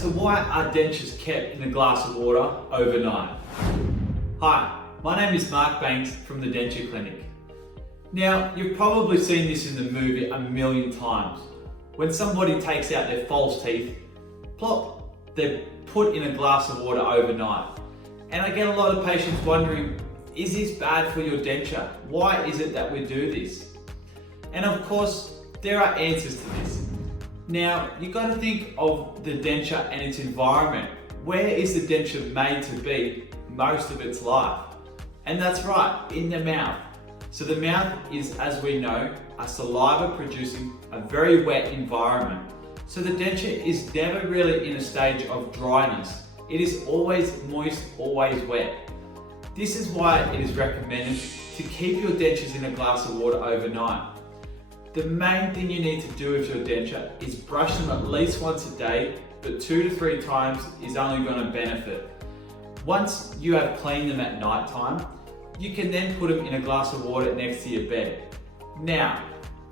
So why are dentures kept in a glass of water overnight? Hi, my name is Mark Banks from the Denture Clinic. Now, you've probably seen this in the movie a million times. When somebody takes out their false teeth, plop, they're put in a glass of water overnight. And I get a lot of patients wondering, is this bad for your denture? Why is it that we do this? And of course, there are answers to this. Now, you've got to think of the denture and its environment. Where is the denture made to be most of its life? And that's right, in the mouth. So the mouth is, as we know, a saliva producing a very wet environment. So the denture is never really in a stage of dryness. It is always moist, always wet. This is why it is recommended to keep your dentures in a glass of water overnight. The main thing you need to do with your denture is brush them at least once a day, but 2 to 3 times is only going to benefit. Once you have cleaned them at night time, you can then put them in a glass of water next to your bed. Now,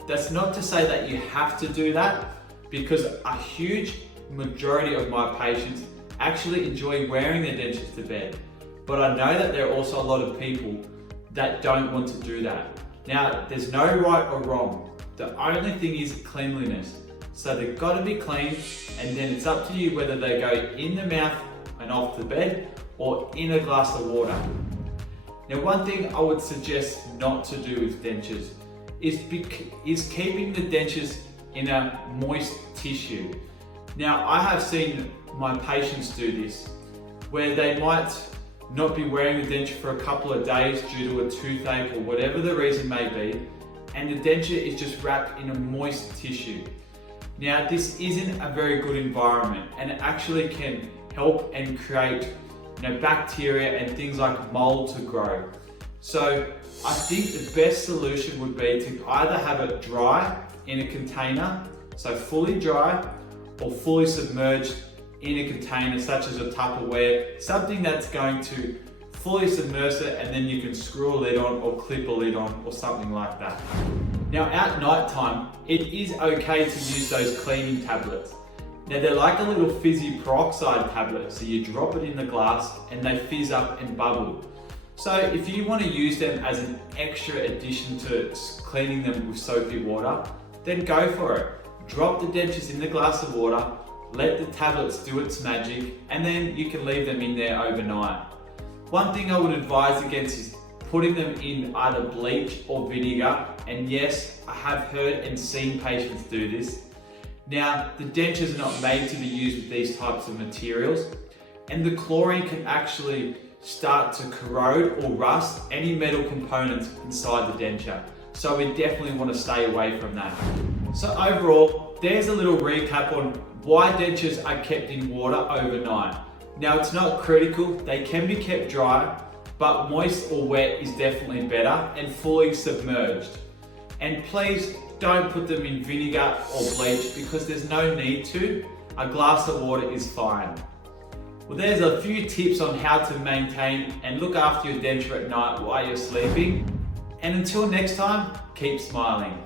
that's not to say that you have to do that, because a huge majority of my patients actually enjoy wearing their dentures to bed. But I know that there are also a lot of people that don't want to do that. Now, there's no right or wrong. The only thing is cleanliness. So they've got to be clean, and then it's up to you whether they go in the mouth and off the bed or in a glass of water. Now, one thing I would suggest not to do with dentures is keeping the dentures in a moist tissue. Now, I have seen my patients do this, where they might not be wearing the denture for a couple of days due to a toothache or whatever the reason may be, and the denture is just wrapped in a moist tissue. Now, this isn't a very good environment, and it actually can help and create bacteria and things like mold to grow. So I think the best solution would be to either have it dry in a container, so fully dry, or fully submerged in a container such as a Tupperware, something that's going to fully submerge it, and then you can screw a lid on or clip a lid on or something like that. Now, at night time, it is okay to use those cleaning tablets. Now, they're like a little fizzy peroxide tablet, so you drop it in the glass and they fizz up and bubble. So if you want to use them as an extra addition to cleaning them with soapy water, then go for it. Drop the dentures in the glass of water, let the tablets do its magic, and then you can leave them in there overnight. One thing I would advise against is putting them in either bleach or vinegar, and yes, I have heard and seen patients do this. Now, the dentures are not made to be used with these types of materials, and the chlorine can actually start to corrode or rust any metal components inside the denture. So we definitely want to stay away from that. So overall, there's a little recap on why dentures are kept in water overnight. Now, it's not critical, they can be kept dry, but moist or wet is definitely better, and fully submerged. And please don't put them in vinegar or bleach, because there's no need to. A glass of water is fine. Well, there's a few tips on how to maintain and look after your denture at night while you're sleeping. And until next time, keep smiling.